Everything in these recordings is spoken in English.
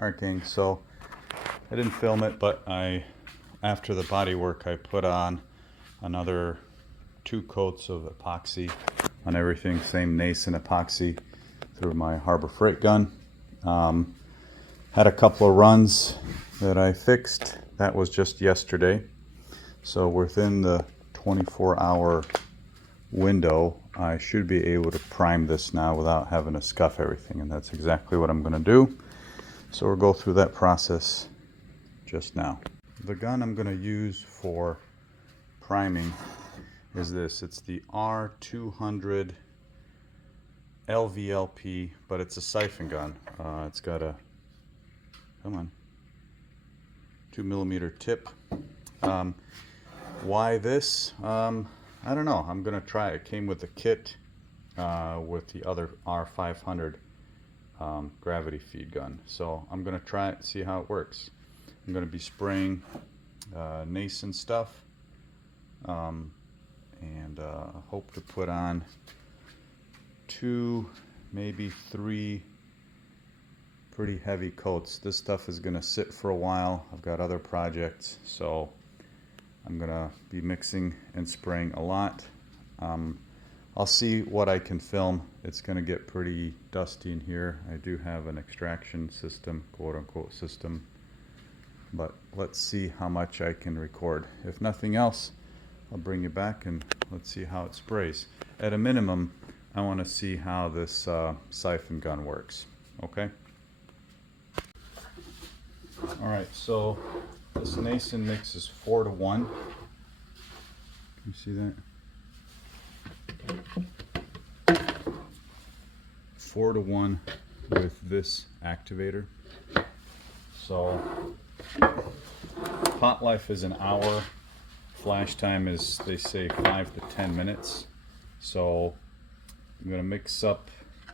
Alright gang, so I didn't film it, but after the body work I put on another 2 coats of epoxy on everything, same Nason epoxy through my Harbor Freight gun. Had a couple of runs that I fixed. That was just yesterday. So within the 24-hour window, I should be able to prime this now without having to scuff everything, and that's exactly what I'm going to do. So we'll go through that process just now. The gun I'm going to use for priming is this. It's the R200 LVLP, but it's a siphon gun. It's got a 2mm tip. Why this? I don't know. I'm gonna try it. It came with the kit with the other R500 gravity feed gun. So I'm gonna try it, see how it works. I'm gonna be spraying Nason stuff, and hope to put on 2, maybe 3 pretty heavy coats. This stuff is gonna sit for a while. I've got other projects, so I'm gonna be mixing and spraying a lot. I'll see what I can film. It's gonna get pretty dusty in here. I do have an extraction system, quote-unquote system, but let's see how much I can record. If nothing else, I'll bring you back and let's see how it sprays. At a minimum, I want to see how this siphon gun works. Okay? Alright, so this Nason mix is 4-to-1. Can you see that? 4-to-1 with this activator. So pot life is an hour. Flash time is, they say, 5 to 10 minutes. So I'm going to mix up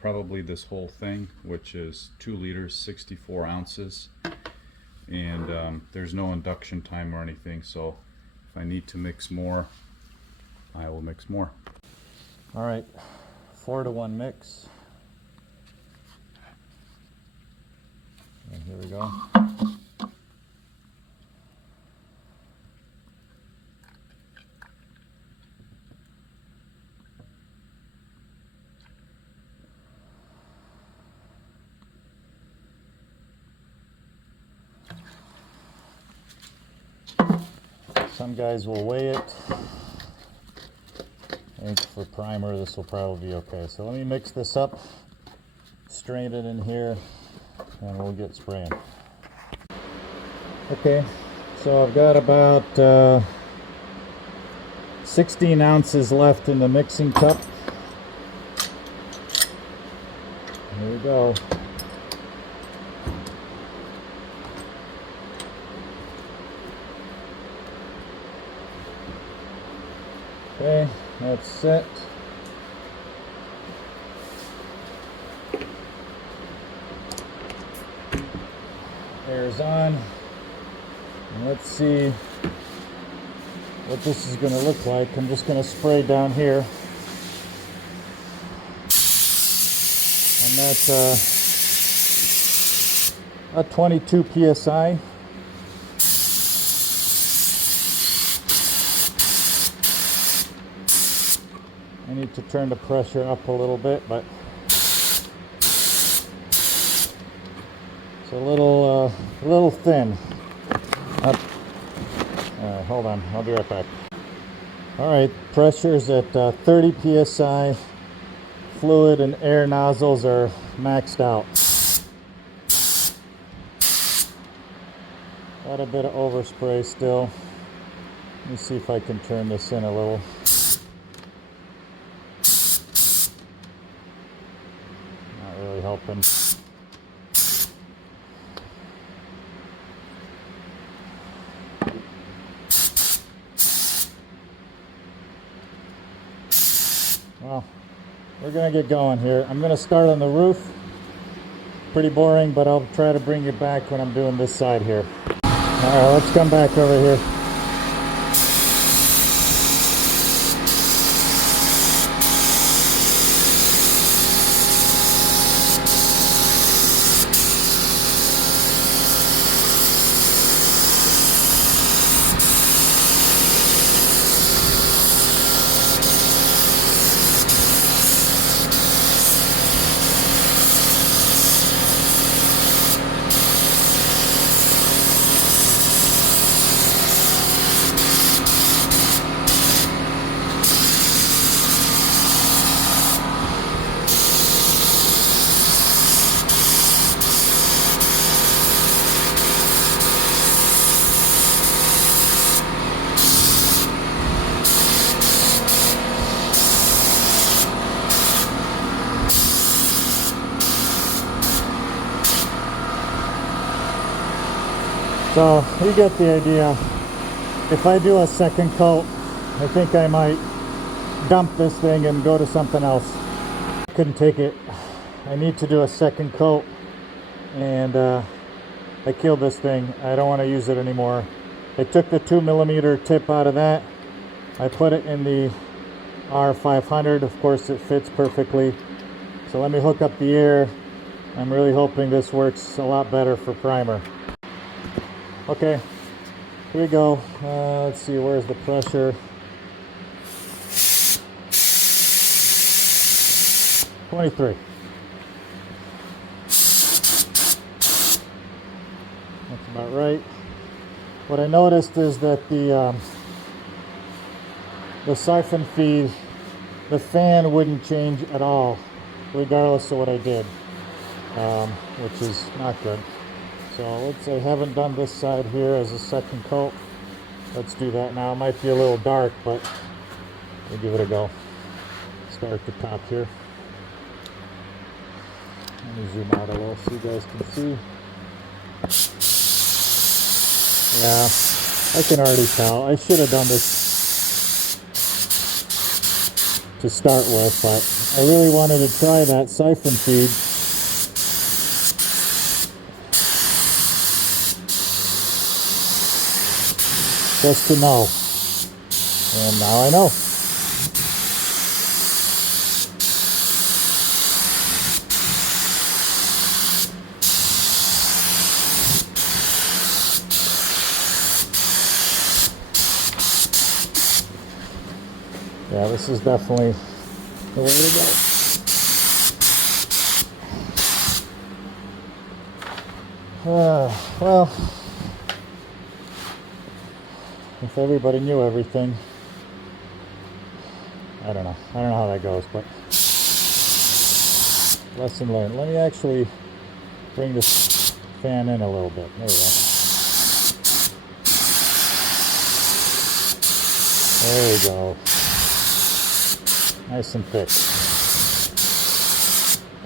probably this whole thing, which is 2 liters, 64 ounces. And there's no induction time or anything, so if I need to mix more, I will mix more. All right, 4-to-1 mix. And here we go. Some guys will weigh it. I think for primer this will probably be okay. So let me mix this up, strain it in here, and we'll get spraying. Okay, so I've got about 16 ounces left in the mixing cup. Here we go. Okay, that's set. Air's on. And let's see what this is going to look like. I'm just going to spray down here. And that's a 22 psi. I need to turn the pressure up a little bit, but it's a little thin. Hold on, I'll be right back. All right, pressure's at 30 psi. Fluid and air nozzles are maxed out. Got a bit of overspray still. Let me see if I can turn this in a little. Helping. Well, we're gonna get going here. I'm gonna start on the roof. Pretty boring, but I'll try to bring you back when I'm doing this side here. All right, let's come back over here. So you get the idea. If I do a second coat, I think I might dump this thing and go to something else. Couldn't take it. I need to do a second coat, and I killed this thing. I don't want to use it anymore. I took the 2mm tip out of that. I put it in the R500. Of course, it fits perfectly. So let me hook up the air. I'm really hoping this works a lot better for primer. Okay, here we go. Let's see, where's the pressure? 23. That's about right. What I noticed is that the siphon feed, the fan wouldn't change at all, regardless of what I did, which is not good. So let's say I haven't done this side here as a second coat. Let's do that now. It might be a little dark, but we'll give it a go. Start at the top here. Let me zoom out a little so you guys can see. Yeah, I can already tell. I should have done this to start with, but I really wanted to try that siphon feed. Just to know. And now I know. Yeah, this is definitely the way to go. Well, if everybody knew everything, I don't know how that goes, but lesson learned. Let me actually bring this fan in a little bit. There we go. There we go. Nice and thick.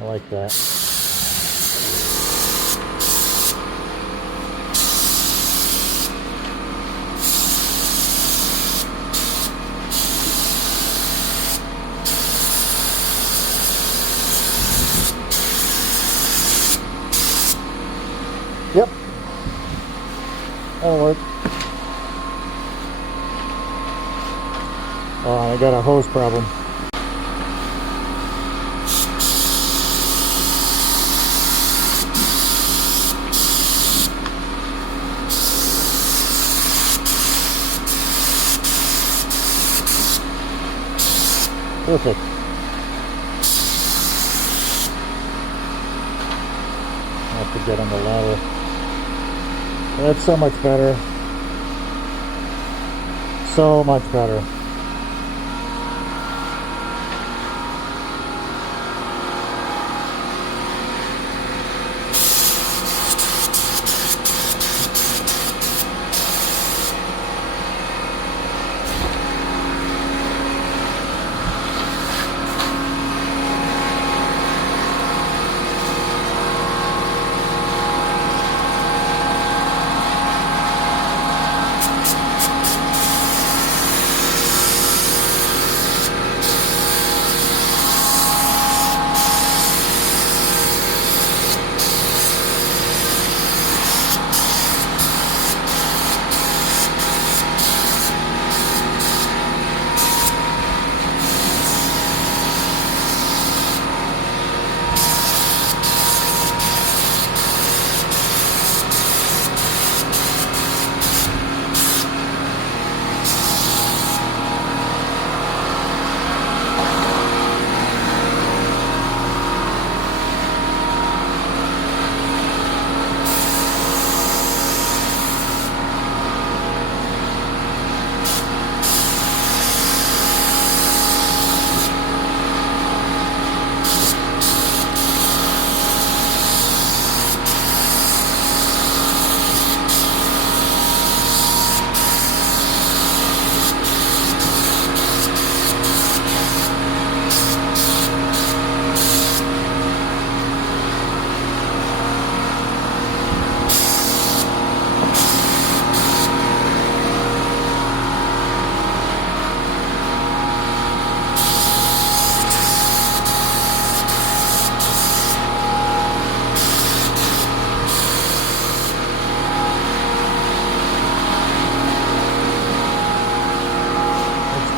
I like that. Yep. That'll work. Oh, I got a hose problem. Perfect. I have to get on the ladder. That's so much better. So much better.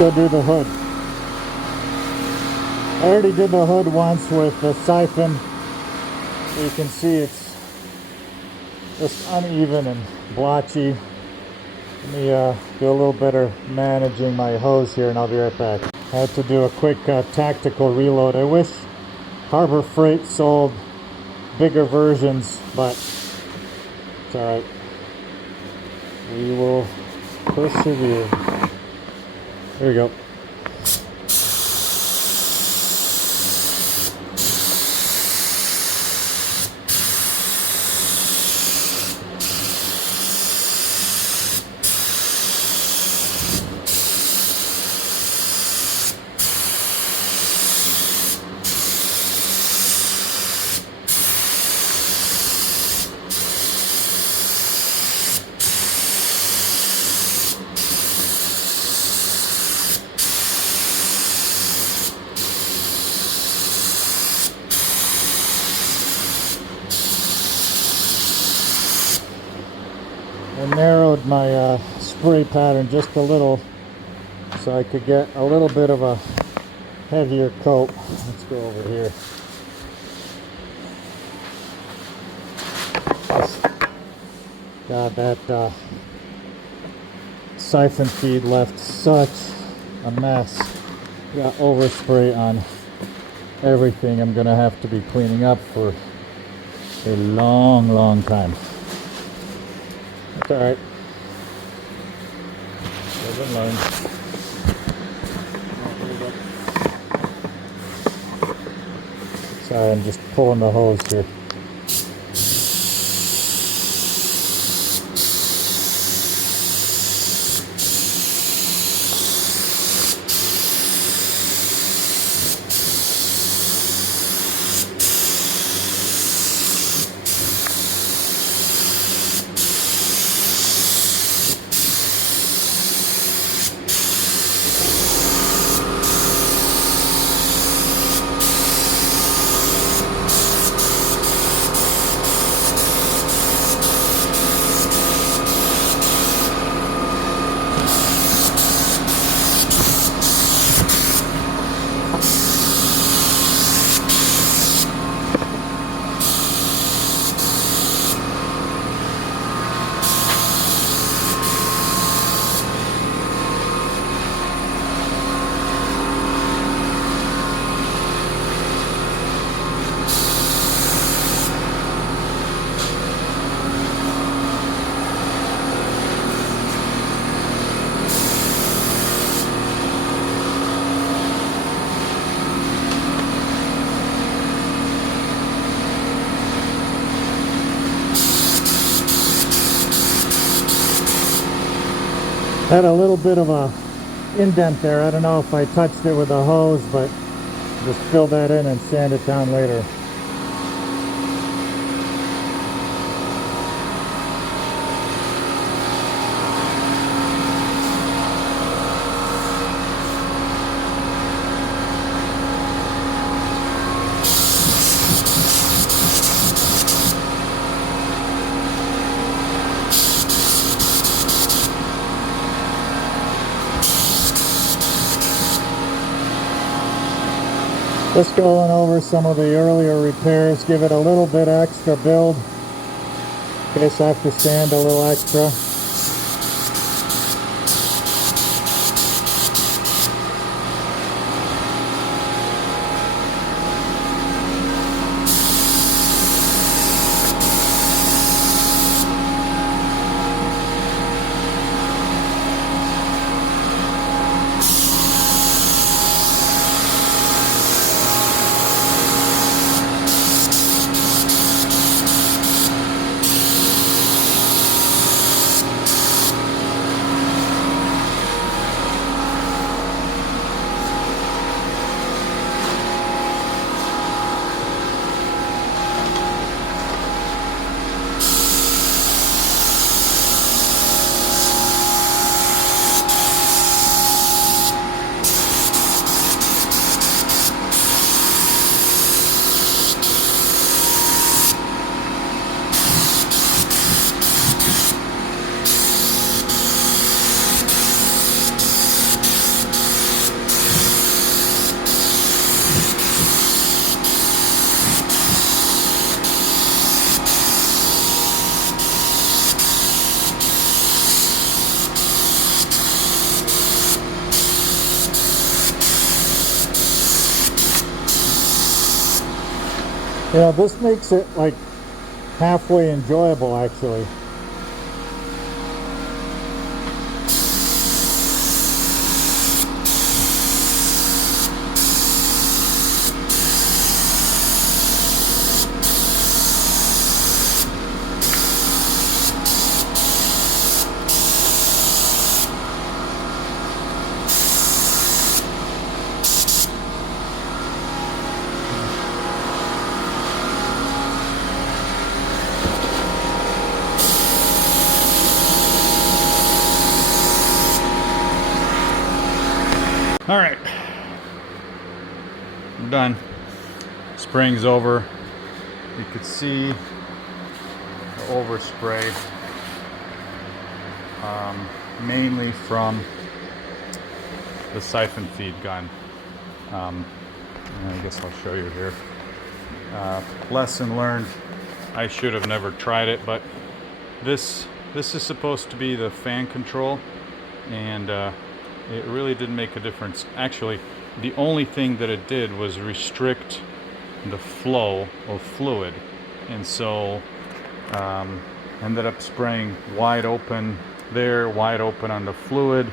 go do the hood. I already did the hood once with the siphon. You can see it's just uneven and blotchy. Let me do a little better managing my hose here and I'll be right back. I had to do a quick tactical reload. I wish Harbor Freight sold bigger versions, but it's alright. We will persevere. There we go. I narrowed my spray pattern just a little so I could get a little bit of a heavier coat. Let's go over here. God, that siphon feed left such a mess. Got overspray on everything. I'm gonna have to be cleaning up for a long time. That's alright. Live and learn. Sorry, I'm just pulling the hose here. Had a little bit of a indent there. I don't know if I touched it with a hose, but just fill that in and sand it down later. Just going over some of the earlier repairs, give it a little bit extra build in case I have to sand a little extra. Yeah, this makes it like halfway enjoyable actually. All right, I'm done. Spraying's over. You could see the overspray, mainly from the siphon feed gun. I guess I'll show you here. Lesson learned. I should have never tried it, but this is supposed to be the fan control, and it really didn't make a difference. Actually, the only thing that it did was restrict the flow of fluid, and so ended up spraying wide open there, wide open on the fluid,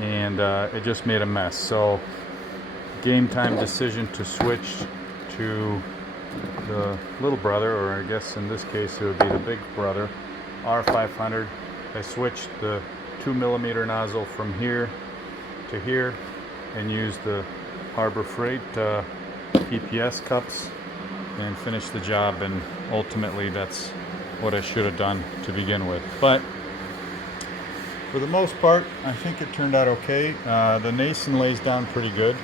and it just made a mess. So game time decision to switch to the little brother, or I guess in this case it would be the big brother, R500. I switched the 2mm nozzle from here to here and used the Harbor Freight PPS cups and finished the job, and ultimately that's what I should have done to begin with. But for the most part, I think it turned out okay. The Nason lays down pretty good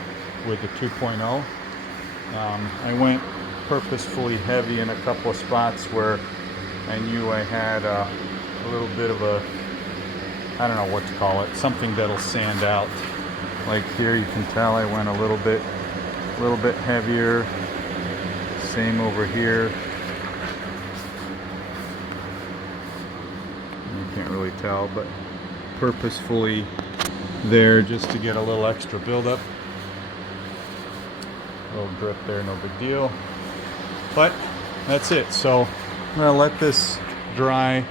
with the 2.0. I went purposefully heavy in a couple of spots where I knew I had a little bit of a, I don't know what to call it, something that'll sand out. Like here you can tell I went a little bit heavier. Same over here. You can't really tell, but purposefully there just to get a little extra buildup. A little drip there, no big deal. But that's it. So I'm gonna let this dry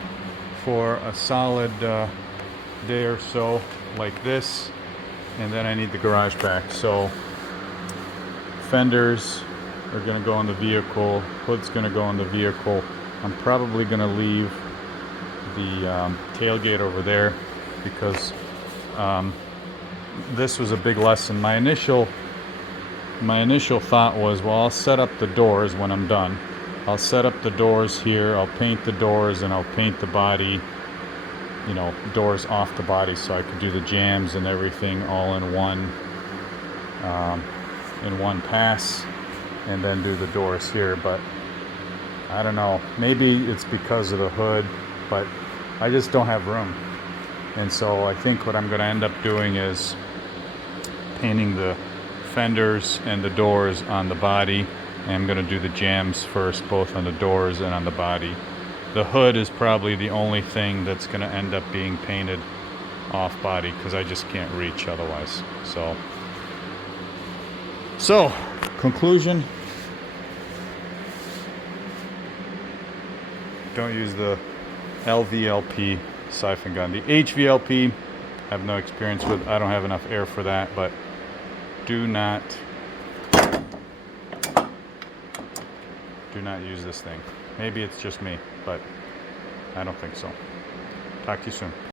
for a solid day or so like this, and then I need the garage back. So fenders are gonna go in the vehicle, hood's gonna go in the vehicle. I'm probably gonna leave the tailgate over there because this was a big lesson. My initial thought was, well, I'll set up the doors when I'm done. I'll set up the doors here, I'll paint the doors, and I'll paint the body, you know, doors off the body, so I could do the jams and everything all in one pass, and then do the doors here. But I don't know, maybe it's because of the hood, but I just don't have room. And so I think what I'm going to end up doing is painting the fenders and the doors on the body, and I'm going to do the jams first, both on the doors and on the body. The hood is probably the only thing that's going to end up being painted off body because I just can't reach otherwise. So conclusion, don't use the LVLP siphon gun. The HVLP I have no experience with. I don't have enough air for that, but do not use this thing. Maybe it's just me, but I don't think so. Talk to you soon.